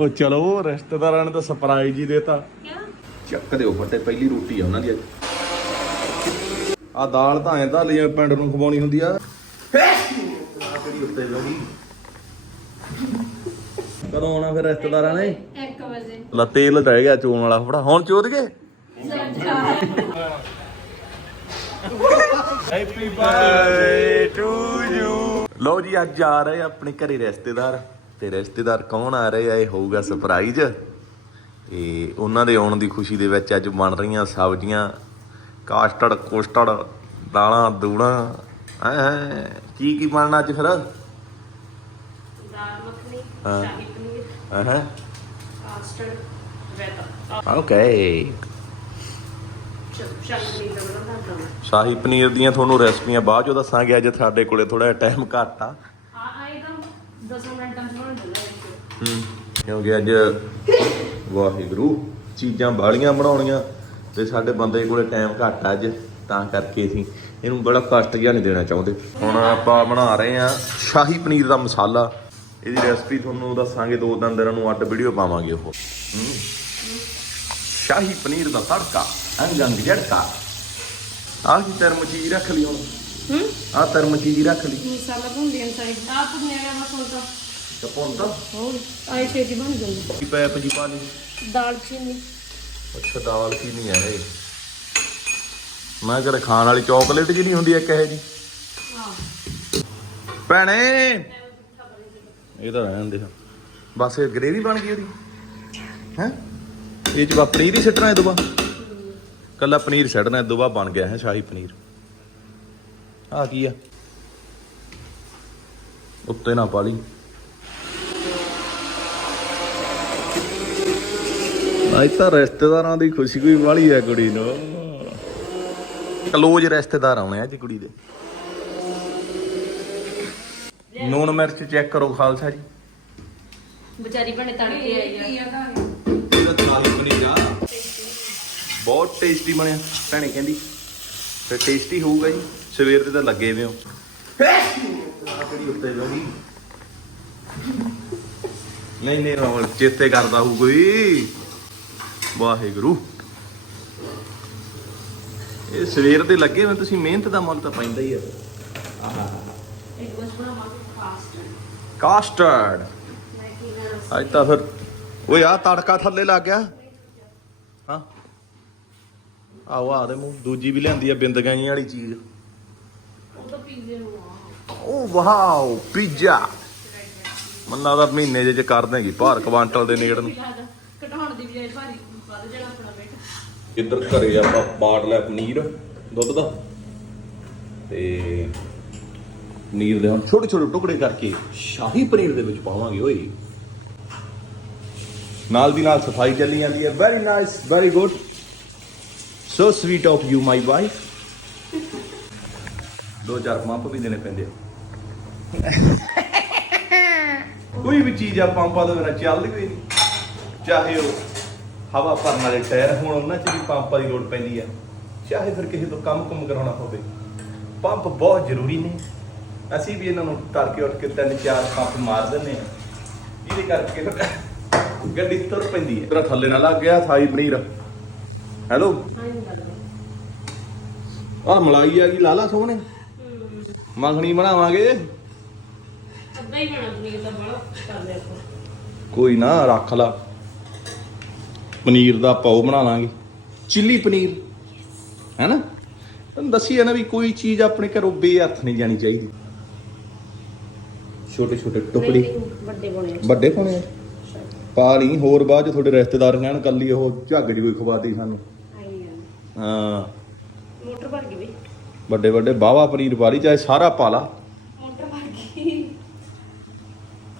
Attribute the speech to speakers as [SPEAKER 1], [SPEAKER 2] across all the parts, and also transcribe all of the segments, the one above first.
[SPEAKER 1] ਉਹ ਚਲੋ ਰਿਸ਼ਤੇਦਾਰਾਂ ਨੇ ਤਾਂ ਸਰਪ੍ਰਾਈਜ਼ ਹੀ ਦੇਤਾ ਚੱਕ ਦੇ ਫਟੇ ਪਹਿਲੀ ਰੋਟੀ ਆ ਉਹਨਾਂ ਦੀ ਅੱਜ ਆ ਦਾਲ ਤਾਂ ਐਂ ਤਾਂ ਲਈ ਪਿੰਡ ਨੂੰ ਖਵਾਉਣੀ ਹੁੰਦੀ ਆ ਤੇਰੀ ਉੱਤੇ ਜਾਊਗੀ ਕਦੋਂ ਆਉਣਾ ਫਿਰ ਰਿਸ਼ਤੇਦਾਰਾਂ ਨੇ 1 ਵਜੇ ਲਾ ਤੇਲ ਰਹਿ ਗਿਆ ਚੋਣ ਵਾਲਾ ਫੜਾ ਹੁਣ ਚੋਦ ਕੇ ਹੈਪੀ ਬਰਥਡੇ ਟੂ ਯੂ ਲੋ ਜੀ ਅੱਜ ਆ ਰਹੇ ਆਪਣੇ ਘਰੇ ਰਿਸ਼ਤੇਦਾਰ ਤੇ ਰਿਸ਼ਤੇਦਾਰ ਕੌਣ ਆ ਰਹੇ ਆ ਇਹ ਹੋਊਗਾ ਸਰਪ੍ਰਾਈਜ਼ ਇਹ ਉਹਨਾਂ ਦੇ ਆਉਣ ਦੀ ਖੁਸ਼ੀ ਦੇ ਵਿੱਚ ਅੱਜ ਬਣ ਰਹੀਆਂ ਸਬਜ਼ੀਆਂ ਕਾਸਟਰਡ ਕੋਸਟਰਡ ਦਾਲਾਂ ਦੂਣਾ ਐ ਕੀ ਕੀ ਬਣਨਾ ਅੱਜ ਫਿਰ ਦਾਲ
[SPEAKER 2] ਮੱਖਣੀ ਸ਼ਾਹੀ ਪਨੀਰ ਹੈ
[SPEAKER 1] ਕਾਸਟਰਡ ਰੈਤਾ ਓਕੇ ਸ਼ਾਹੀ ਪਨੀਰ ਦੀਆਂ ਤੁਹਾਨੂੰ ਰੈਸਪੀਆਂ ਬਾਅਦ ਚੋਂ ਦੱਸਾਂਗੇ ਅੱਜ ਸਾਡੇ ਕੋਲੇ ਥੋੜਾ ਟਾਈਮ ਘੱਟ ਆ
[SPEAKER 2] ਹਾਂ ਆਈ ਦਮ 10 ਮਿੰਟ
[SPEAKER 1] ਕਿਉਂਕਿ ਅੱਜ ਵਾਹਿਗੁਰੂ ਚੀਜ਼ਾਂ ਬਾਲੀਆਂ ਬਣਾਉਣੀਆਂ ਤੇ ਸਾਡੇ ਬੰਦੇ ਕੋਲੇ ਟਾਈਮ ਘੱਟ ਆ ਅੱਜ ਤਾਂ ਕਰਕੇ ਅਸੀਂ ਇਹਨੂੰ ਬੜਾ ਕਸ਼ਟ ਜਿਹਾ ਨਹੀਂ ਦੇਣਾ ਚਾਹੁੰਦੇ ਹੁਣ ਆਪਾਂ ਬਣਾ ਰਹੇ ਆ ਸ਼ਾਹੀ ਪਨੀਰ ਦਾ ਮਸਾਲਾ ਇਹਦੀ ਰੈਸਪੀ ਤੁਹਾਨੂੰ ਦੱਸਾਂਗੇ ਦੋ ਦਿਨ ਦਿਨਾਂ ਨੂੰ ਅੱਡ ਵੀਡੀਓ ਪਾਵਾਂਗੇ ਉਹ ਸ਼ਾਹੀ ਪਨੀਰ ਦਾ ਤੜਕਾ ਅੰਗ ਅੰਗ ਜੜਕਾ ਆਹ ਕੀ ਤਰਮਚੀ ਰੱਖ ਲਈ ਹੁਣ ਹੂੰ ਆਹ ਤਰਮਚੀ ਰੱਖ ਲਈ
[SPEAKER 2] ਮਸਾਲਾ ਭੁੰਨ ਲਿਆ ਸਾਰੇ ਆਹ ਭੁੰਨਿਆ ਮਸਾਲਾ
[SPEAKER 1] ਚਪੋਂ ਤਾਂ ਹੋਰ
[SPEAKER 2] ਆਏ ਛੇਤੀ ਬਣ ਜਾਂਦਾ
[SPEAKER 1] ਕੀ ਪੈਪ ਜੀ ਪਾਣੀ
[SPEAKER 2] ਦਾਲ ਚੀਨੀ
[SPEAKER 1] ਅੱਛਾ ਦਾਲ ਕੀ ਨਹੀਂ ਹੈ ਇਹ ਮੈਂ ਕਿਹਾ ਖਾਣ ਵਾਲੀ ਚਾਕਲੇਟ ਜੀ ਨਹੀਂ ਹੁੰਦੀ ਇੱਕ ਇਹ ਜੀ ਭੈਣੇ ਇਹ ਤਾਂ ਰਹਿਣ ਦੇ ਬਸ ਇਹ ਗ੍ਰੇਵੀ ਬਣ ਗਈ ਉਹਦੀ ਹੈ ਇਹ ਚ ਬਾ ਪਨੀਰ ਹੀ ਸਿੱਟਣਾ ਇਹ ਦੁਬਾ ਕੱਲਾ ਪਨੀਰ ਸਿੱਟਣਾ ਇਹ ਦੁਬਾ ਬਣ ਗਿਆ ਹੈ ਸ਼ਾਹੀ ਪਨੀਰ ਆ ਕੀ ਆ ਉੱਤੇ ਨਾ ਪਾ ਲਈ ਅੱਜ ਤਾਂ ਰਿਸ਼ਤੇਦਾਰਾਂ ਦੀ ਖੁਸ਼ੀ ਕੋਈ ਵਾਲੀ ਐ ਕੁੜੀ ਨੂੰ ਕਲੋਜ ਰਿਸ਼ਤੇਦਾਰ ਆਉਣੇ ਅੱਜ ਕੁੜੀ ਦੇ ਨੂਣ ਮਿਰਚ ਚੈੱਕ ਕਰੋ ਖਾਲਸਾ ਜੀ ਵਿਚਾਰੀ ਭਣੇ ਤੜਕੇ ਆਈ ਆ ਬਹੁਤ ਟੇਸਟੀ ਬਣਿਆ ਭੈਣੇ ਕਹਿੰਦੀ ਤੇ ਟੇਸਟੀ ਹੋਊਗਾ ਜੀ ਸਵੇਰ ਤੇ ਤਾਂ ਲੱਗੇ ਵੇ ਹੋ ਨਹੀਂ ਨਹੀਂ ਰਾਵਲ ਚੇਤੇ ਕਰਦਾ ਹੋਊ ਕੋਈ ਵਾਹਿਗੁਰੂ ਇਹ ਸਵੇਰ ਦੇ ਲੱਗੇ ਹੋਏ ਤੁਸੀਂ ਮਿਹਨਤ ਦਾ ਮੁੱਲ ਤਾਂ ਪੈਂਦਾ ਹੀ ਆ ਕਾਸਟਰਡ ਕਾਸਟਰਡ ਅੱਜ ਤਾਂ ਫਿਰ ਓਏ ਆ ਤੜਕਾ ਥੱਲੇ ਲੱਗ ਗਿਆ ਹਾਂ ਆਓ ਆ ਦੇ ਮੂੰਹ ਦੂਜੀ ਵੀ ਲਿਆਂਦੀ ਆ ਬਿੰਦਗਾਈ ਵਾਲੀ ਚੀਜ਼ ਉਹ ਤਾਂ ਪੀਂਦੇ ਆ ਉਹ ਵਾਓ ਪੀਜ਼ਾ ਮੰਨਾ ਦਾ ਮਹੀਨੇ ਜੇ ਕਰ ਦੇਗੀ ਭਾਰ ਕਵਾਂਟਲ ਦੇ ਨੇੜ ਨੂੰ ਘਟਾਉਣ ਦੀ ਵੀ ਆਈ ਭਾਰੀ ਵੱਧ ਇੱਧਰ ਘਰੇ ਆਪਾਂ ਬਾੜ ਲੈ ਪਨੀਰ ਦੁੱਧ ਦਾ ਤੇ ਪਨੀਰ ਦੇ ਹੁਣ ਛੋਟੇ ਛੋਟੇ ਟੁਕੜੇ ਕਰਕੇ ਸ਼ਾਹੀ ਪਨੀਰ ਦੇ ਵਿੱਚ ਪਾਵਾਂਗੇ ਓਏ ਨਾਲ ਦੀ ਨਾਲ ਸਫਾਈ ਚੱਲੀ ਜਾਂਦੀ ਹੈ very nice very good so sweet of you my wife ਦੋ ਚਾਰ ਪੰਪ ਵੀ ਦੇਣੇ ਪੈਂਦੇ ਆ ਕੋਈ ਵੀ ਚੀਜ਼ ਆ ਪੰਪਾਂ ਤੋਂ ਮੇਰਾ ਚੱਲਦੀ ਕੋਈ ਨਹੀਂ ਚਾਹੇ ਉਹ ਹਵਾ ਭਰਨ ਵਾਲੇ ਟਾਇਰ ਹੁਣ ਉਹਨਾਂ 'ਚ ਵੀ ਪੰਪ ਦੀ ਲੋੜ ਪੈਂਦੀ ਆ ਚਾਹੇ ਫਿਰ ਕਿਸੇ ਤੋਂ ਕੰਮ ਕੰਮ ਕਰਾਉਣਾ ਹੋਵੇ ਪੰਪ ਬਹੁਤ ਜ਼ਰੂਰੀ ਨੇ ਅਸੀਂ ਵੀ ਇਹਨਾਂ ਨੂੰ ਕੇ ਉੱਠ ਕੇ ਤਿੰਨ ਚਾਰ ਪੰਪ ਮਾਰ ਦਿੰਨੇ ਆ ਇਹਦੇ ਕਰਕੇ ਫਿਰ ਗੱਡੀ ਤੁਰ ਪੈਂਦੀ ਹੈ ਤੇਰਾ ਥੱਲੇ ਨਾ ਲੱਗ ਗਿਆ ਸਾਈ ਪਨੀਰ ਹੈਲੋ ਆ ਮਲਾਈ ਆ ਗਈ ਲਾਲਾ ਸੋਹਣੇ ਮੱਖਣੀ ਬਣਾਵਾਂਗੇ ਅੱਧਾ ਹੀ ਬਣਾ ਪਨੀਰ ਤਾਂ ਬਣਾ ਲਿਆ ਕੋਈ ਨਾ ਰੱਖ ਲਾ ਪਨੀਰ ਦਾ ਪਾਉ ਬਣਾ ਲਾਂਗੇ ਚਿੱਲੀ ਪਨੀਰ ਹੈਨਾ ਤੁਹਾਨੂੰ ਦੱਸੀ ਹੈ ਨਾ ਵੀ ਕੋਈ ਚੀਜ਼ ਆਪਣੇ ਘਰੋਂ ਬੇਅਰਥ ਨਹੀਂ ਜਾਣੀ ਚਾਹੀਦੀ ਛੋਟੇ ਛੋਟੇ ਟੁਕੜੇ ਵੱਡੇ ਬਣੇ ਵੱਡੇ ਪਾਉਣੇ ਪਾ ਲਈ ਹੋਰ ਬਾਅਦ ਜੇ ਤੁਹਾਡੇ ਰਿਸ਼ਤੇਦਾਰ ਕਹਿਣ ਕੱਲੀ ਉਹ ਝੱਗ ਜੀ ਕੋਈ ਖਵਾਦੀ ਸਾਨੂੰ ਹਾਂ ਮੋਟਰ ਭਰ ਗਈ ਵੇ ਵੱਡੇ ਵੱਡੇ ਬਾਵਾ ਪਨੀਰ ਵਾਲੀ ਚਾਹੇ ਸਾਰਾ ਪਾ ਲਾ ਮੋਟਰ ਭਰ ਗਈ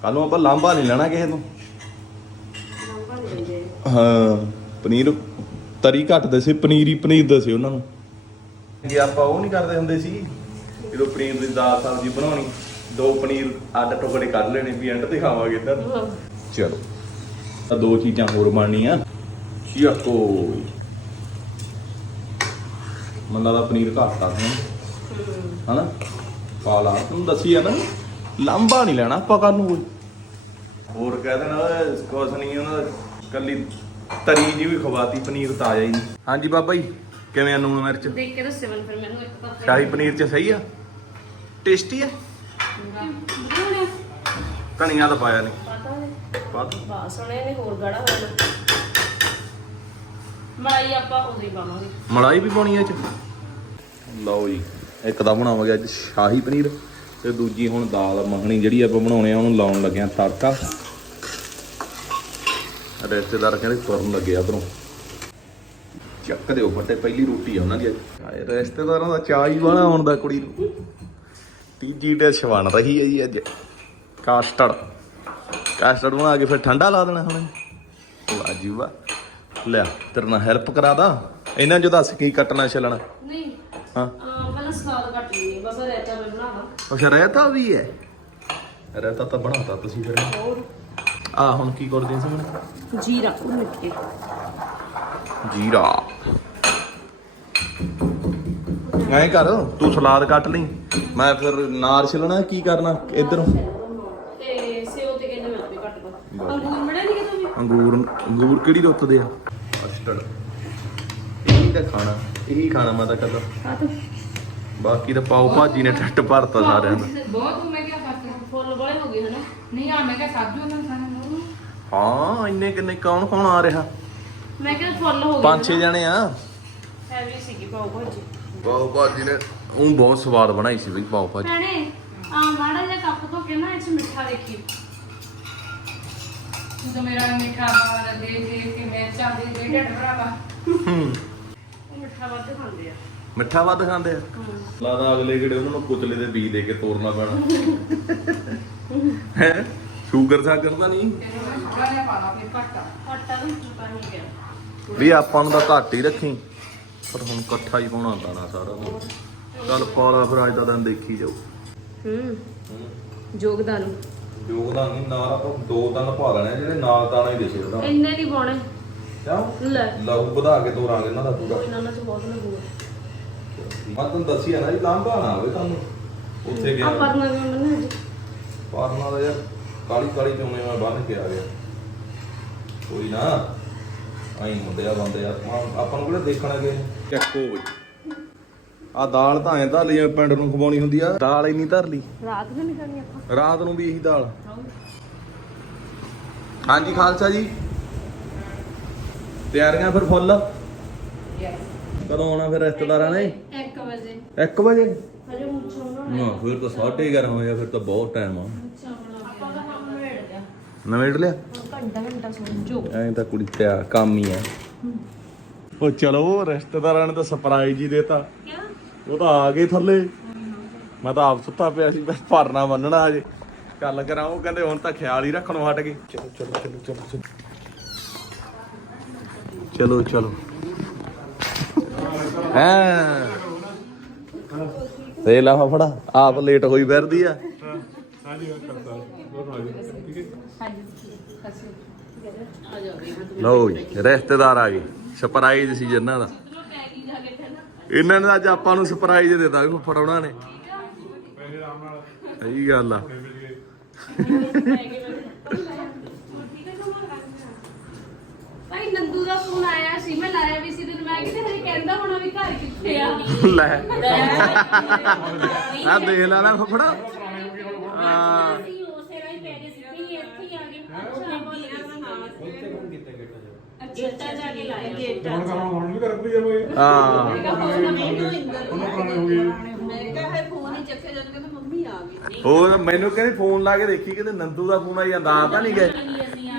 [SPEAKER 1] ਕੱਲ ਨੂੰ ਆਪਾਂ ਲਾਂਬਾ ਨਹੀਂ ਲੈਣਾ ਕਿਸੇ ਤੋਂ ਹਾਂ ਪਨੀਰ ਤਰੀ ਘੱਟਦੇ ਸੀ ਪਨੀਰੀ ਪਨੀਰ ਦੇ ਸੀ ਉਹਨਾਂ ਨੂੰ ਜੇ ਆਪਾਂ ਉਹ ਨਹੀਂ ਕਰਦੇ ਹੁੰਦੇ ਸੀ ਜਦੋਂ ਪਨੀਰ ਦੀ ਦਾਲ ਸਬਜ਼ੀ ਬਣਾਉਣੀ ਦੋ ਪਨੀਰ ਅੱਡ ਟੁਕੜੇ ਕੱਢ ਲੈਣੇ ਵੀ ਐਂਡ ਤੇ ਖਾਵਾਂਗੇ ਤਾਂ ਚਲੋ ਤਾਂ ਦੋ ਚੀਜ਼ਾਂ ਹੋਰ ਬਣਨੀਆਂ ਚੀਕੋ ਮੰਨਾ ਦਾ ਪਨੀਰ ਘੱਟ ਆ ਹਾਂ ਹਨਾ ਪਾ ਲਾ ਤੂੰ ਦੱਸੀ ਆ ਨਾ ਲੰਬਾ ਨਹੀਂ ਲੈਣਾ ਆਪਾਂ ਕੱਲ ਨੂੰ ਹੋਰ ਕਹਿ ਦੇਣਾ ਕੁਛ ਨਹੀਂ ਉਹਨਾਂ ਦਾ ਕੱਲੀ ਤਰੀ ਜੀ ਵੀ ਖਵਾਤੀ ਪਨੀਰ ਤਾਜ਼ਾ ਹੀ ਨਹੀਂ ਹਾਂਜੀ ਬਾਬਾ ਜੀ ਕਿਵੇਂ ਆ ਨੂਣ ਮਿਰਚ ਦੇਖ ਕੇ ਦੱਸੇ ਮਨ ਫਿਰ ਮੈਨੂੰ ਇੱਕ ਕੱਪ ਸ਼ਾਹੀ ਪਨੀਰ ਚ ਸਹੀ ਆ ਟੇਸਟੀ ਆ ਧਨੀਆ ਤਾਂ ਪਾਇਆ ਨਹੀਂ ਪਾਤਾ ਨਹੀਂ ਬਾ ਸੁਣੇ ਨੇ ਹੋਰ ਗਾੜਾ
[SPEAKER 2] ਹੋ ਗਿਆ ਮਲਾਈ ਆਪਾਂ ਉਦੋਂ ਹੀ ਪਾਵਾਂਗੇ
[SPEAKER 1] ਮਲਾਈ ਵੀ ਪਾਉਣੀ ਹੈ ਚ ਲਓ ਜੀ ਇੱਕ ਤਾਂ ਬਣਾਵਾਂਗੇ ਅੱਜ ਸ਼ਾਹੀ ਪਨੀਰ ਤੇ ਦੂਜੀ ਹੁਣ ਦਾਲ ਮੱਖਣੀ ਜਿਹੜੀ ਆਪਾਂ ਬਣਾਉਣੇ ਆ ਉਹਨੂੰ ਲਾਉਣ ਲੱਗੇ ਆ ਤੜਕਾ ਰਿਸ਼ਤੇਦਾਰ ਕਹਿੰਦੇ ਤੁਰਨ ਲੱਗੇ ਆ ਉਧਰੋਂ ਚੱਕ ਦੇ ਫੱਟੇ ਪਹਿਲੀ ਰੋਟੀ ਆ ਉਹਨਾਂ ਦੀ ਆਏ ਰਿਸ਼ਤੇਦਾਰਾਂ ਦਾ ਚਾਹ ਹੀ ਵਾਲਾ ਆਉਣ ਦਾ ਕੁੜੀ ਨੂੰ ਤੀਜੀ ਡਿਸ਼ ਬਣ ਰਹੀ ਹੈ ਜੀ ਅੱਜ ਕਾਸਟਰਡ ਕਾਸਟਰਡ ਬਣਾ ਕੇ ਫਿਰ ਠੰਡਾ ਲਾ ਦੇਣਾ ਹੁਣ ਵਾਹ ਜੀ ਲੈ ਤੇਰੇ ਨਾਲ ਹੈਲਪ ਕਰਾ ਦਾ ਇਹਨਾਂ ਜੋ ਦੱਸ ਕੀ ਕੱਟਣਾ ਛਲਣਾ
[SPEAKER 2] ਨਹੀਂ ਹਾਂ ਪਹਿਲਾਂ ਸਵਾਦ ਕੱਟ ਲਈਏ ਬਸ ਰਹਿਤਾ ਬਣਾਵਾ
[SPEAKER 1] ਅੱਛਾ ਰਹਿਤਾ ਵੀ ਹੈ ਰਹਿਤਾ ਤਾਂ ਬਣਾਤਾ ਤੁਸੀਂ ਫਿਰ ਹੋਰ ਆ ਹੁਣ ਕੀ ਕਰਦੇ ਹਾਂ
[SPEAKER 2] ਸਾਨੂੰ ਜੀਰਾ ਉਹ ਕੇ
[SPEAKER 1] ਜੀਰਾ ਐ ਕਰ ਤੂੰ ਸਲਾਦ ਕੱਟ ਲਈ ਮੈਂ ਫਿਰ ਨਾਰ ਛਿਲਣਾ ਕੀ ਕਰਨਾ ਇਧਰੋਂ ਤੇ ਸੇਓ ਤੇ ਕਹਿੰਦੇ ਮੈਂ ਆਪੇ ਕੱਟ ਦੋ ਅੰਗੂਰ ਮੜਾ ਨਹੀਂ ਕਿਤੋਂ ਵੀ ਅੰਗੂਰ ਅੰਗੂਰ ਕਿਹੜੀ ਰੁੱਤ ਦੇ ਆ ਅਸਟੜ ਇਹੀ ਤਾਂ ਖਾਣਾ ਇਹੀ ਖਾਣਾ ਮੈਂ ਤਾਂ ਕਦੋਂ ਬਾਕੀ ਤਾਂ ਪਾਉ ਭਾਜੀ ਨੇ ਟੱਟ ਭਰਤਾ ਸਾਰਿਆਂ ਦਾ
[SPEAKER 2] ਬਹੁਤ ਮੈਂ ਕਿਹਾ ਫੁੱਲ ਬੜੇ ਹੋ ਗਏ ਹਨਾ ਨਹੀਂ ਆ ਮੈਂ ਕਿਹਾ ਸਾਜੂ ਉਹਨਾਂ
[SPEAKER 1] ਹਾਂ ਇੰਨੇ ਕਿੰਨੇ ਕੌਣ ਕੌਣ ਆ ਰਿਹਾ
[SPEAKER 2] ਮੈਂ ਕਿਹਾ ਫੁੱਲ ਹੋ ਗਏ
[SPEAKER 1] ਪੰਜ ਛੇ ਜਣੇ ਆ
[SPEAKER 2] ਹੈਵੀ ਸੀਗੀ ਪਾਉ ਭਾਜੀ
[SPEAKER 1] ਪਾਉ ਭਾਜੀ ਨੇ ਉਹ ਬਹੁਤ ਸਵਾਦ ਬਣਾਈ ਸੀ ਬਈ ਪਾਉ ਭਾਜੀ
[SPEAKER 2] ਭੈਣੇ ਆ ਮਾੜਾ ਜਿਹਾ ਕੱਪ ਧੋ ਕੇ ਨਾ ਇਸ ਮਿੱਠਾ ਦੇਖੀ ਤੂੰ ਮੇਰਾ ਮਿੱਠਾ ਵਾਲਾ ਦੇ ਦੇ ਕਿ ਮੈਂ ਚਾਹਦੀ ਦੇ ਢੱਡ ਭਰਾਵਾ ਹੂੰ ਮਿੱਠਾ ਵੱਧ ਖਾਂਦੇ ਆ
[SPEAKER 1] ਮਿੱਠਾ ਵੱਧ ਖਾਂਦੇ ਆ ਲਾਦਾ ਅਗਲੇ ਕਿਹੜੇ ਉਹਨਾਂ ਨੂੰ ਕੁਚਲੇ ਦੇ ਬੀਜ ਦੇ ਕੇ ਤੋੜਨਾ ਪੈਣਾ ਹੈ ਸ਼ੂਗਰ ਸਾਗਰ ਤਾਂ ਨਹੀਂ ਵੀ ਆਪਾਂ ਨੂੰ ਤਾਂ ਘੱਟ ਹੀ ਰੱਖੀ ਪਰ ਹੁਣ ਇਕੱਠਾ ਹੀ ਪਾਉਣਾ ਦਾਣਾ ਸਾਰਾ ਨੂੰ ਚੱਲ ਪਾਲਾ ਫਿਰ ਅੱਜ ਦਾ ਦਿਨ ਦੇਖੀ ਜਾਓ ਹੂੰ ਯੋਗਦਾਨ ਯੋਗਦਾਨ ਨਹੀਂ ਨਾਲ ਆਪਾਂ ਦੋ ਦਿਨ ਪਾ ਲੈਣੇ ਜਿਹੜੇ ਨਾਲ ਦਾਣਾ ਹੀ ਦੇਖੇ
[SPEAKER 2] ਉਹਦਾ ਇੰਨੇ ਨਹੀਂ ਪਾਉਣੇ
[SPEAKER 1] ਕਿਉਂ ਲੈ ਲਓ ਵਧਾ ਕੇ ਤੋਰਾਂਗੇ ਇਹਨਾਂ ਦਾ
[SPEAKER 2] ਪੂਰਾ ਇਹਨਾਂ ਨਾਲ ਬਹੁਤ ਲੱਗੂਗਾ
[SPEAKER 1] ਮੈਂ ਤੁਹਾਨੂੰ ਦੱਸਿਆ ਨਾ ਜੀ ਲੰਬਾ ਨਾ ਹੋਵੇ ਤੁਹਾਨੂੰ ਉੱਥੇ ਗਿਆ ਆ ਪਰਨਾ ਵੀ ਜੀ ਪਰਨਾ ਦਾ ਯਾਰ ਕਾਲੀ ਕਾਲੀ ਤੇ ਮੈਂ ਬੰਨ ਕੇ ਆ ਗਿਆ ਕੋਈ ਨਾ ਆਈ ਮੁੰਡਿਆ ਬੰਦੇ ਆ ਆਪਾਂ ਨੂੰ ਕਿਹੜਾ ਦੇਖਣਾ ਕਿ ਚੱਕੋ ਬਈ ਆ ਦਾਲ ਤਾਂ ਐਂ ਧਰ ਲਈ ਪਿੰਡ ਨੂੰ ਖਵਾਉਣੀ ਹੁੰਦੀ ਆ ਦਾਲ ਇੰਨੀ ਧਰ ਲਈ
[SPEAKER 2] ਰਾਤ ਨੂੰ ਨਹੀਂ ਕਰਨੀ ਆਪਾਂ
[SPEAKER 1] ਰਾਤ ਨੂੰ ਵੀ ਇਹੀ ਦਾਲ ਹਾਂਜੀ ਖਾਲਸਾ ਜੀ ਤਿਆਰੀਆਂ ਫਿਰ ਫੁੱਲ ਕਦੋਂ ਆਉਣਾ ਫਿਰ ਰਿਸ਼ਤੇਦਾਰਾਂ ਨੇ 1 ਵਜੇ 1 ਵਜੇ ਹਜੇ ਮੁੱਛੋਂ ਨਾ ਫਿਰ ਤਾਂ 11:30 ਹੋਇਆ ਫਿਰ ਤਾਂ ਬਹੁਤ ਟਾਈਮ ਆ ਅੱਛਾ ਨਵੇਂ ਢ ਲਿਆ ਘੰਟਾ ਘੰਟਾ ਸੌਂ ਜੋ ਐ ਤਾਂ ਕੁੜੀ ਤੇ ਕੰਮ ਹੀ ਆ ਉਹ ਚਲੋ ਰਿਸ਼ਤੇਦਾਰਾਂ ਨੇ ਤਾਂ ਸਰਪ੍ਰਾਈਜ਼ ਹੀ ਦੇਤਾ ਕਿਉਂ ਉਹ ਤਾਂ ਆ ਗਏ ਥੱਲੇ ਮੈਂ ਤਾਂ ਆਪ ਸੁੱਤਾ ਪਿਆ ਸੀ ਮੈਂ ਫਰਨਾ ਬੰਨਣਾ ਹਜੇ ਗੱਲ ਕਰਾਂ ਉਹ ਕਹਿੰਦੇ ਹੁਣ ਤਾਂ ਖਿਆਲ ਹੀ ਰੱਖਣੋਂ ਹਟ ਗਏ ਚਲੋ ਚਲੋ ਚਲੋ ਚਲੋ ਚਲੋ ਚਲੋ ਹਾਂ ਤੇ ਲਾ ਫੜਾ ਆਪ ਲੇਟ ਹੋਈ ਫਿਰਦੀ ਆ ਹਾਂਜੀ ਕਰਤਾ ਠੀਕ ਹੈ ਹਾਂਜੀ ਆ ਜਾਓ ਲਓ ਜੀ ਰਿਸ਼ਤੇਦਾਰ ਆ ਗਏ ਸਰਪ੍ਰਾਈਜ਼ ਸੀ ਇਹਨਾਂ ਦਾ ਇਹਨਾਂ ਨੇ ਅੱਜ ਆਪਾਂ ਨੂੰ ਸਰਪ੍ਰਾਈਜ਼ ਦਿੱਤਾ ਇਹਨੂੰ ਫੜਾਉਣਾ ਨੇ ਸਹੀ ਗੱਲ ਆ
[SPEAKER 2] ਭਾਈ ਨੰਦੂ ਦਾ ਫੋਨ ਆਇਆ ਸੀ ਮੈਂ ਲਾਇਆ ਵੀ ਸੀ ਤੇ ਮੈਂ ਕਿਤੇ ਹਰੇ ਕਹਿੰਦਾ ਹੋਣਾ ਵੀ ਘਰ ਕਿੱਥੇ ਆ ਲੈ
[SPEAKER 1] ਆ ਦੇਖ ਲੈ ਨਾ ਫੁੱਫੜਾ ਆ ਹਾਂ ਮੈਂ ਫੋਨ ਹੀ ਚੱਕੇ ਮੰਮੀ ਆ ਗਈ ਹੋਰ ਮੈਨੂੰ ਕਹਿੰਦੇ ਫੋਨ ਲਾ ਕੇ ਦੇਖੀ ਕਿਤੇ ਨੰਦੂ ਦਾ ਫੋਨ ਆ ਜਾਂਦਾ ਦਾ ਤਾਂ ਨਹੀਂ ਗਏ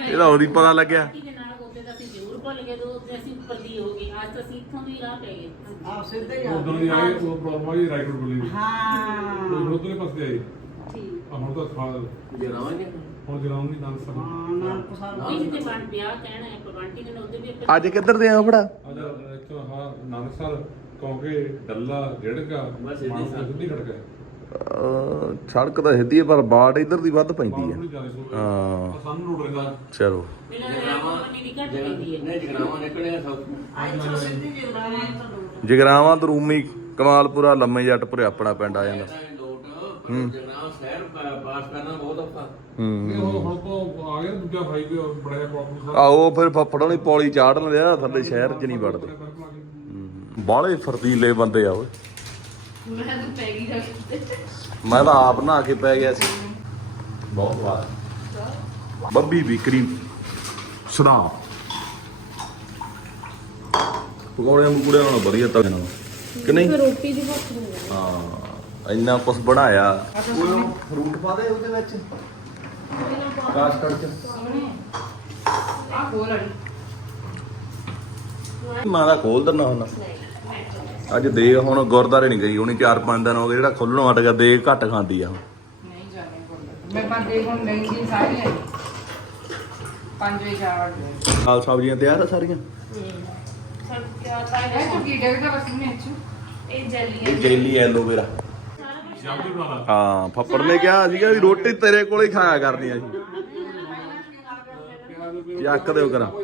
[SPEAKER 1] ਇਹਦਾ ਹੋਰ ਹੀ ਪਤਾ ਲੱਗਿਆ ਕਿ ਨਾਲ ਉਹਦੇ ਦਾ ਅਸੀਂ ਜ਼ਰੂਰ ਭੁੱਲ ਗਏ ਦੋ ਅਸੀਂ ਪੱਲੀ ਹੋ ਗਈ ਅੱਜ ਤਾਂ ਅਸੀਂ ਇੱਥੋਂ ਵੀ ਰਾਹ ਪੈ ਗਏ ਆਪ ਸਿੱਧੇ ਹੀ ਆ ਉਦੋਂ ਦੀ ਆਈ ਉਹ ਪ੍ਰੋਬਲਮ ਆਈ ਰਾਈਟ ਰੋਡ
[SPEAKER 2] ਬੋਲੀ ਹਾਂ ਉਦੋਂ ਦੇ ਪਾਸੇ ਆਈ ਠੀਕ ਆ ਹੁਣ ਤਾਂ ਸਾਲ ਜਰਾਵਾਂਗੇ ਹੁਣ ਜਰਾਉਂਗੀ ਦੰਦ ਸਭ ਬਣ ਕਹਿਣਾ ਹੈ ਨੇ
[SPEAKER 1] ਉਹਦੇ ਵੀ ਅੱਜ ਕਿੱਧਰ ਦੇ ਆ ਫੜਾ ਅੱਜ ਇੱਥੋਂ ਹਾਂ ਸਰ ਕਿਉਂਕਿ ਡੱਲਾ ਜੜਗਾ ਬਸ ਇਹਦੀ ਸੜਕ ਤਾਂ ਹਿੱਦੀ ਹੈ ਪਰ ਬਾੜ ਇੱਧਰ ਦੀ ਵੱਧ ਪੈਂਦੀ ਹੈ ਹਾਂ ਚਲੋ ਮੇਰਾ ਨਾਮ ਜਗਰਾਵਾਂ ਨਿਕਲਿਆ ਸਭ ਜਗਰਾਵਾਂ ਰੂਮੀ ਕਮਾਲਪੁਰਾ ਲੰਮੇ ਜੱਟਪੁਰੇ ਆਪਣਾ ਪਿੰਡ ਆ ਜਾਂਦਾ ਆ ਸ਼ਹਿਰ ਪਾਸ ਕਰਨਾ ਬਹੁਤ ਉਹ ਹੁਣ ਆ ਗਿਆ ਦੂਜਾ ਬੜਾ ਆਓ ਫਿਰ ਫੱਫੜਾਂ ਵਾਲੀ ਪੌਲੀ ਚਾੜ ਲੈਂਦੇ ਆ ਥੱਲੇ ਸ਼ਹਿਰ 'ਚ ਨਹੀਂ ਵੜਦੇ ਬਾਲੇ ਫਰਦੀਲੇ ਬੰਦੇ ਆ ਓਏ ਮੈਂ ਤਾਂ ਪੈ ਗਈ ਜਾ ਮੈਂ ਤਾਂ ਆਪ ਨਾ ਕੇ ਪੈ ਗਿਆ ਸੀ ਬਹੁਤ ਵਾਰ ਬੱਬੀ ਵੀ ਕਰੀਮ ਸੁਣਾ ਪਕੌੜਿਆਂ ਪਕੌੜਿਆਂ ਨਾਲ ਵਧੀਆ ਤਾਂ ਇਹਨਾਂ ਕਿ ਨਹੀਂ ਰੋਟੀ ਦੀ ਭੁੱਖ ਹਾਂ ਇੰਨਾ ਕੁਝ ਬਣਾਇਆ ਉਹ ਫਰੂਟ ਪਾ ਦੇ ਉਹਦੇ ਵਿੱਚ ਕਾਸ਼ ਚ ਆ ਖੋਲ ਅੜੀ ਮਾਂ ਦਾ ਖੋਲ ਦਨਾ ਹੁਣ ਅੱਜ ਦੇ ਹੁਣ ਗੁਰਦਾਰੇ ਨਹੀਂ ਗਈ ਹੁਣੀ 4-5 ਦਿਨ ਹੋ ਗਏ ਜਿਹੜਾ ਖੁੱਲਣੋਂ ਹਟ ਗਿਆ ਦੇ ਘੱਟ ਖਾਂਦੀ ਆ ਨਹੀਂ ਜਾਣੇ ਕੋਲ ਮੈਂ ਦੇ ਹੁਣ ਲੈਂਦੀ
[SPEAKER 2] ਸਾਰੀਆਂ ਪੰਜ ਵਜੇ ਜਾਵਾਂ
[SPEAKER 1] ਦਾਲ ਸਬਜ਼ੀਆਂ ਤਿਆਰ ਆ ਸਾਰੀਆਂ ਸਭ ਤਿਆਰ ਤਾਂ
[SPEAKER 2] ਹੈ ਚੁਕੀ ਡੇਗ ਬਸ ਬਸ ਚ ਇਹ ਜੈਲੀ ਹੈ
[SPEAKER 1] ਜੈਲੀ ਐਲੋਵੇਰਾ ਹਾਂ ਫੱਪੜ ਨੇ ਕਿਹਾ ਸੀਗਾ ਵੀ ਰੋਟੀ ਤੇਰੇ ਕੋਲ ਹੀ ਖਾਇਆ ਕਰਨੀ ਆ ਜੀ ਯੱਕ ਦੇ ਕਰਾਂ ਹਾਂ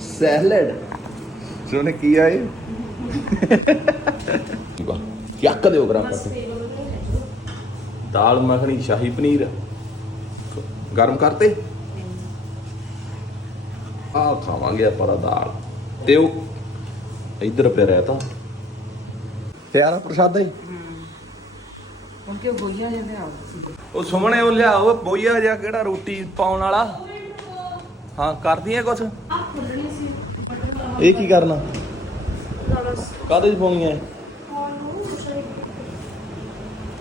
[SPEAKER 1] ਸੈਲਡ ਸੋਨੇ ਕੀ ਆਏ ਵਾਹ ਯੱਕ ਦਿਓ ਕਰ ਦਾਲ ਮੱਖਣੀ ਸ਼ਾਹੀ ਪਨੀਰ ਗਰਮ ਕਰਤੇ ਆ ਖਾਵਾਂਗੇ ਆਪਾਂ ਦਾਲ ਤੇ ਉਹ ਇਧਰ ਪਿਆ ਰਹਿਤਾ ਪਿਆਰਾ ਪ੍ਰਸ਼ਾਦਾ ਹੀ ਹੁਣ ਕਿ ਗੋਈਆਂ ਜਾਂਦੇ ਸੀ ਉਹ ਸੁਮਣੇ ਉਹ ਲਿਆਓ ਬੋਈਆ ਜਾਂ ਕਿਹੜਾ ਰੋਟੀ ਪਾਉਣ ਵਾਲਾ ਹਾਂ ਕਰਦੀਆਂ ਕੁਛ ਇਹ ਕੀ ਕਰਨਾ ਕਾਦੇ ਚ ਪਾਉਣੀ ਹੈ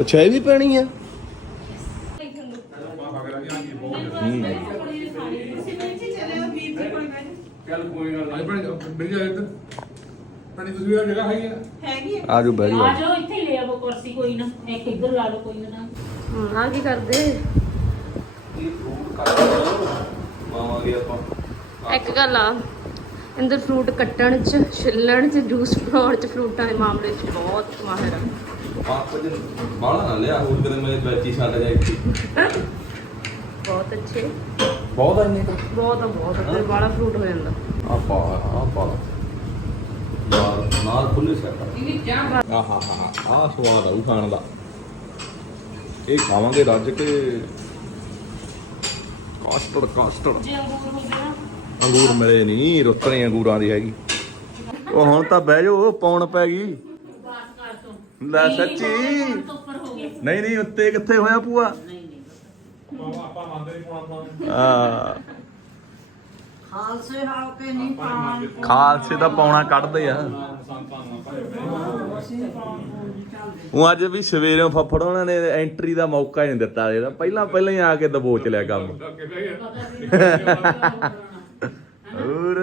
[SPEAKER 1] ਅੱਛਾ ਇਹ ਵੀ ਪੈਣੀ ਹੈ ਹੂੰ। ਚੱਲ ਕੋਈ ਗੱਲ ਨਹੀਂ ਬਣ ਜਾ ਇੱਧਰ ਨਹੀਂ ਤੁਸੀਂ ਵੀ ਜਗ੍ਹਾ
[SPEAKER 2] ਹੈਗੀ ਹੈਗੀ ਆ ਆਜੋ ਬਹਿ ਜਾਓ ਇੱਥੇ ਲੈ ਆਵੋ ਕੁਰਸੀ ਕੋਈ ਨਾ ਇੱਕ ਇੱਧਰ ਲਾ ਲਓ ਕੋਈ ਨਾ ਹਾਂ ਆ ਕੀ ਕਰਦੇ ਇਹ ਫਰੂਟ ਕੱਟ ਵੀ ਆਪਾਂ ਇੱਕ ਗੱਲ ਆ ਇੰਦਰ ਫਰੂਟ ਕੱਟਣ ਚ ਛਿੱਲਣ ਚ ਜੂਸ ਬਣਾਉਣ ਚ ਫਰੂਟਾਂ ਦੇ ਮਾਮਲੇ ਚ ਬਹੁਤ ਮਾਹਿਰ ਆ ਆਪ ਕੁਝ ਬਾਹਲਾ ਨਾ ਲਿਆ ਹੋਰ ਕਦੇ ਮੈਂ ਬੈਚੀ ਛੱਡ ਜਾਈ ਬਹੁਤ ਅੱਛੇ ਬਹੁਤ ਇੰਨੇ ਬਹੁਤ ਬਹੁਤ ਬਾਹਲਾ ਫਰੂਟ ਹੋ ਜਾਂਦਾ
[SPEAKER 1] ਆ ਪਾ ਆ ਨਾਲ ਨਾਲ ਖੁੱਲੇ ਸੈਟ ਆ ਹਾਂ ਹਾਂ ਆ ਸਵਾਦ ਆਉ ਖਾਣ ਦਾ ਇਹ ਖਾਵਾਂਗੇ ਰੱਜ ਕੇ ਕਾਸਟਰ ਕਾਸਟਰ ਜੇ ਅੰਗੂਰ ਹੁੰਦੇ ਨਾ ਅੰਗੂਰ ਮਿਲੇ ਨਹੀਂ ਰੁੱਤਣੇ ਅੰਗੂਰਾਂ ਦੀ ਹੈਗੀ ਉਹ ਹੁਣ ਤਾਂ ਬਹਿ ਜਾਓ ਪੌਣ ਪੈ ਗਈ ਲੈ ਸੱਚੀ ਨਹੀਂ ਨਹੀਂ ਉੱਤੇ ਕਿੱਥੇ ਹੋਇਆ ਪੂਆ ਨਹੀਂ ਨਹੀਂ ਆਪਾਂ ਮੰਨਦੇ ਨਹੀਂ ਪੌਣਾ ਆ ਖਾਲਸੇ ਹਾਲ ਨਹੀਂ ਪਾਣ ਖਾਲਸੇ ਦਾ ਪੌਣਾ ਕੱਢਦੇ ਆ ਉਹ ਅੱਜ ਵੀ ਸਵੇਰੋਂ ਫੱਫੜ ਉਹਨਾਂ ਨੇ ਐਂਟਰੀ ਦਾ ਮੌਕਾ ਹੀ ਨਹੀਂ ਦਿੱਤਾ ਇਹਦਾ ਪਹਿਲਾਂ ਪਹਿਲਾਂ ਹੀ ਆ ਕੇ ਦਬੋਚ ਲਿਆ ਕੰਮ
[SPEAKER 2] ਹੋਰ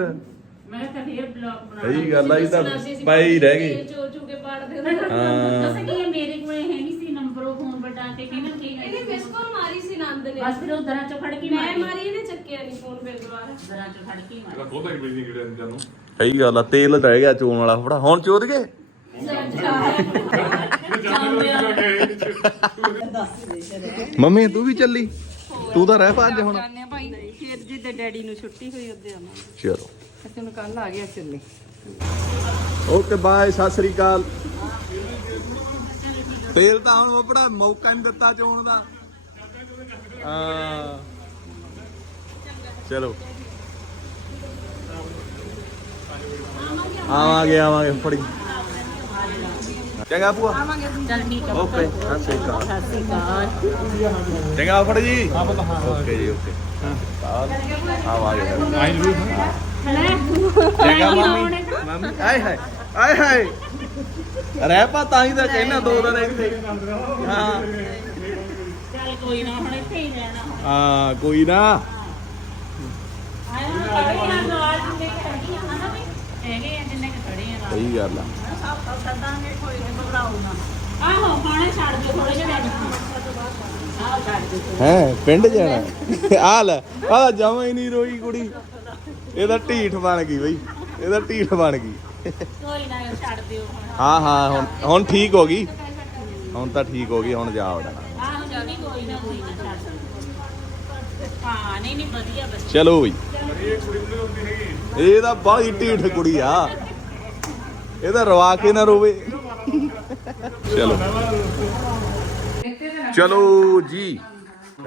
[SPEAKER 2] ਮੈਂ ਤਾਂ ਇਹ ਬਲੌਗ
[SPEAKER 1] ਬਣਾਉਣਾ ਸਹੀ ਗੱਲ ਆ ਇਹ ਤਾਂ ਪਈ ਰਹਿ ਗਈ ਚੋ ਚੋ ਕੇ ਪੜਦੇ ਹਾਂ ਦੱਸ ਕਿ ਮੇਰੇ ਕੋਲ ਹੈ ਨਹੀਂ ਸੀ ਨੰਬਰ ਉਹ ਫੋਨ ਬਟਾ ਕੇ ਕਹਿੰਦੇ ਕੀ ਇਹਨੇ ਮਿਸ ਕਾਲ ਮਾਰੀ ਸੀ ਨੰਦ ਨੇ ਬਸ ਫਿਰ ਉਹ ਦਰਾਂ ਚ ਫੜ ਕੇ ਮੈਂ ਮਾਰੀ ਇਹਨੇ ਫੋਨ ਬਹੁਤ ਸਹੀ ਗੱਲ ਆ ਤੇਲ ਰਹਿ ਗਿਆ ਚੋਣ ਵਾਲਾ ਫੜਾ ਹੁਣ ਚੋਦ ਗਏ ਮੰਮੀ ਤੂੰ ਵੀ ਚੱਲੀ ਤੂੰ ਤਾਂ ਰਹਿ ਪਾ ਅੱਜ ਹੁਣ
[SPEAKER 2] ਜਿੱਦੇ ਡੈਡੀ ਨੂੰ ਛੁੱਟੀ ਹੋਈ ਉਹਦੇ ਆਵਾਂ
[SPEAKER 1] ਚਲੋ ਕੱਲ ਆ ਗਿਆ ਓਕੇ ਬਾਏ ਸਤਿ ਸ੍ਰੀ ਅਕਾਲ ਤੇਲ ਤਾਂ ਹੁਣ ਉਹ ਬੜਾ ਮੌਕਾ ਨਹੀਂ ਦਿੱਤਾ ਚੋਣ ਦਾ ਆ ਚਲੋ ਆਵਾਂਗੇ ਆਵਾਂਗੇ ਫੜੀ ਚੰਗਾ ਭੂਆ ਚਲ ਠੀਕ ਆ ਓਕੇ ਸਤਿ ਸ਼੍ਰੀ ਅਕਾਲ ਸਤਿ ਚੰਗਾ ਫੜ ਜੀ ਓਕੇ ਜੀ ਓਕੇ ਆਵਾਂਗੇ ਆਈ ਲੂ ਚੰਗਾ ਮੰਮੀ ਆਏ ਹਾਏ ਆਏ ਹਾਏ ਰਹਿ ਪਾ ਤਾਂ ਹੀ ਤਾਂ ਕਹਿਣਾ ਦੋ ਦਿਨ ਇੱਥੇ ਹਾਂ
[SPEAKER 2] ਚੱਲ ਕੋਈ ਨਾ ਹੁਣ ਇੱਥੇ ਹੀ ਰਹਿਣਾ
[SPEAKER 1] ਹਾਂ ਕੋਈ ਨਾ ਸਹੀ ਗੱਲ ਆ ਹੈ ਪਿੰਡ ਜਾਣਾ ਆ ਲੈ ਆ ਜਾਵਾਂ ਹੀ ਨਹੀਂ ਰੋਈ ਕੁੜੀ ਇਹਦਾ ਢੀਠ ਬਣ ਗਈ ਬਈ ਇਹਦਾ ਢੀਠ ਬਣ ਗਈ ਕੋਈ ਨਾ ਛੱਡ ਦਿਓ ਹਾਂ ਹਾਂ ਹੁਣ ਹੁਣ ਠੀਕ ਹੋ ਗਈ ਹੁਣ ਤਾਂ ਠੀਕ ਹੋ ਗਈ ਹੁਣ ਜਾ ਆਉਣਾ ਹਾਂ ਹੁਣ ਜਾਣੀ ਕੋਈ ਨਾ ਕੋਈ ਨਹੀਂ ਨਹੀਂ ਵਧੀਆ ਬੱਚੇ ਚਲੋ ਬਈ ਇਹ ਤਾਂ ਬਾਹਲੀ ਢੀਠ ਕੁੜੀ ਆ ਇਹ ਤਾਂ ਰਵਾ ਕੇ ਨਾ ਰੋਵੇ ਚਲੋ ਚਲੋ ਜੀ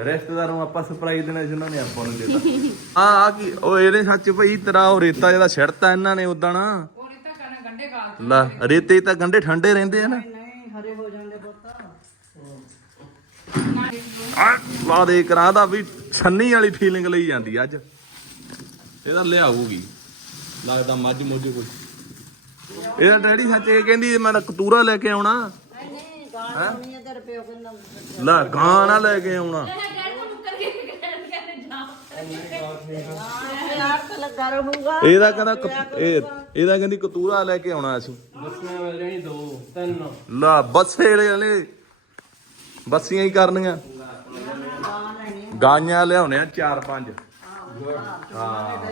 [SPEAKER 1] ਰਿਸ਼ਤੇਦਾਰਾਂ ਆਪਾਂ ਸਰਪ੍ਰਾਈਜ਼ ਦੇਣਾ ਸੀ ਨੇ ਆਪਾਂ ਨੂੰ ਦਿੱਤਾ ਆ ਆ ਕੀ ਉਹ ਇਹਨੇ ਸੱਚ ਭਈ ਤੇਰਾ ਉਹ ਰੇਤਾ ਜਿਹੜਾ ਛੜਤਾ ਇਹਨਾਂ ਨੇ ਉਦਾਂ ਨਾ ਗੰਡੇ ਲਾ ਰੇਤੇ ਤਾਂ ਗੰਡੇ ਠੰਡੇ ਰਹਿੰਦੇ ਆ ਨਾ ਨਹੀਂ ਹਰੇ ਹੋ ਜਾਂਦੇ ਪੁੱਤ ਆ ਲਾ ਦੇ ਦਾ ਵੀ ਸੰਨੀ ਵਾਲੀ ਫੀਲਿੰਗ ਲਈ ਜਾਂਦੀ ਅੱਜ ਇਹਦਾ ਲਿਆਊਗੀ ਲੱਗਦਾ ਮੱਝ ਮੋਝੇ ਕੋਈ ਇਹਦਾ ਡੈਡੀ ਸੱਚ ਇਹ ਕਹਿੰਦੀ ਮੈਂ ਕਤੂਰਾ ਲੈ ਕੇ ਆਉਣਾ ਗਾਂ ਨਾ ਲੈ ਕੇ ਆਉਣਾ ਇਹਦਾ ਕਹਿੰਦਾ ਇਹ ਇਹਦਾ ਕਹਿੰਦੀ ਕਤੂਰਾ ਲੈ ਕੇ ਆਉਣਾ ਅਸੀਂ ਬੱਸਾਂ ਵਾਲੇ ਨਹੀਂ ਦੋ ਤਿੰਨ ਲਾ ਬੱਸੇ ਵਾਲੇ ਬੱਸੀਆਂ ਹੀ ਕਰਨੀਆਂ ਗਾਈਆਂ ਲਿਆਉਣੇ ਆ ਚਾਰ ਪੰਜ ਹਾਂ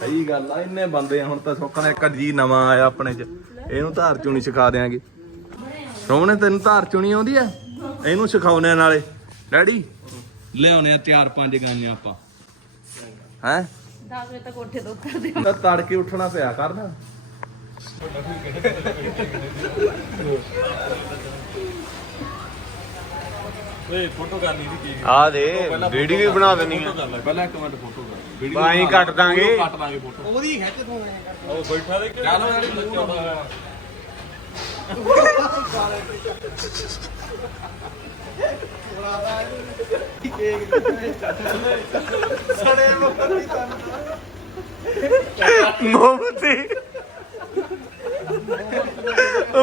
[SPEAKER 1] ਸਹੀ ਗੱਲ ਆ ਇੰਨੇ ਬੰਦੇ ਆ ਹੁਣ ਤਾਂ ਸੋਕਣਾ ਇੱਕ ਜੀ ਨਵਾਂ ਆਇਆ ਆਪਣੇ ਚ ਇਹਨੂੰ ਧਾਰ ਚੁਣੀ ਸਿਖਾ ਦੇਾਂਗੇ ਸੋਹਣੇ ਤੈਨੂੰ ਧਾਰ ਚੁਣੀ ਆਉਂਦੀ ਆ ਇਹਨੂੰ ਸਿਖਾਉਣੇ ਨਾਲੇ ਡੈਡੀ ਲਿਆਉਣੇ ਆ ਚਾਰ ਪੰਜ ਗਾਈਆਂ ਆਪਾਂ ਹੈ 10 ਵਜੇ ਤੱਕ ਕੋਠੇ ਤੋਂ ਕਰਦੇ ਤਾਂ ਤੜਕੇ ਉੱਠਣਾ ਪਿਆ ਕਰਨਾ ਇਹ ਫੋਟੋ ਕਰਨੀ ਸੀ ਕੀ ਆ ਦੇ ਵੀਡੀਓ ਵੀ ਬਣਾ ਦੇਣੀ ਆ ਪਹਿਲਾਂ ਇੱਕ ਮਿੰਟ ਫੋਟੋ ਕਰ ਵੀਡੀਓ ਬਾਈ ਕੱਟ ਦਾਂਗੇ ਕੱਟ ਦਾਂਗੇ ਫੋਟੋ ਉਹਦੀ ਖਿੱਚ ਤੂੰ ਉਹ ਬੈਠਾ ਦੇ ਕਿ ਚਲੋ ਯਾਰ ਸੜੇ ਮੋਤੀ ਮੋਮਤੀ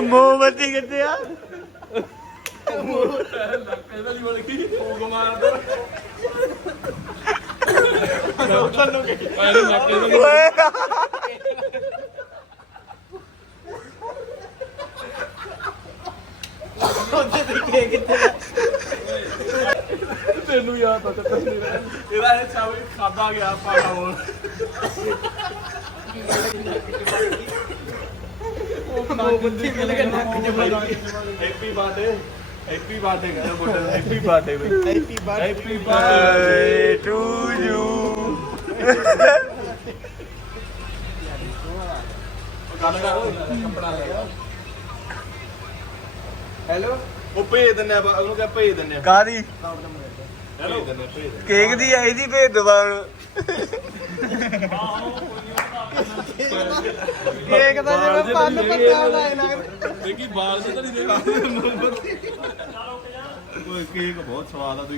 [SPEAKER 1] ਮੋਮਤੀ ਕਿੱਥੇ ਆ ਇਹਦਾ ਜੀ ਬਣ ਗਈ ਭੂਗ ਮਾਰਦਾ ਤੁਹਾਨੂੰ ਕਿ ਓਏ ਤੈਨੂੰ ਯਾਦ ਆ ਤਸਵੀਰ ਇਹਦਾ ਇਹ ਚਾਵੇ ਖਾਦਾ ਗਿਆ ਪਾਣਾ ਹੋਰ ਉਹ ਬੰਦੀ ਮਿਲ ਕੇ ਨੱਕ ਜਮਾ ਬੜੀ ਹੈਪੀ ਬਰਥਡੇ ਹੈਪੀ ਬਰਥਡੇ ਕਹਿੰਦਾ ਮੁੰਡਾ ਹੈਪੀ ਬਰਥਡੇ ਬਈ happy birthday happy birthday to you ਗੱਲ ਕਰ ਕੱਪੜਾ ਲੈ ਹੈਲੋ ਉਹ ਭੇਜ ਦਿੰਨੇ ਆ ਉਹਨੂੰ ਕਹ ਭੇਜ ਦਿੰਨੇ ਆ ਕਾਦੀ ਹੈਲੋ ਕੇਕ ਦੀ ਆਈ ਦੀ ਭੇਜ ਦਵਾ ਆਹੋ ਉਹ ਕੋਈ ਨਹੀਂ ਕੇਕ ਜਿਹੜਾ ਪੰਨ ਪੱਤਾ ਲਾਇ ਦੇਖੀ ਬਾਲ ਤਾਂ ਨਹੀਂ ਦੇ ਓਏ ਕੇਕ ਬਹੁਤ ਸਵਾਦ ਆ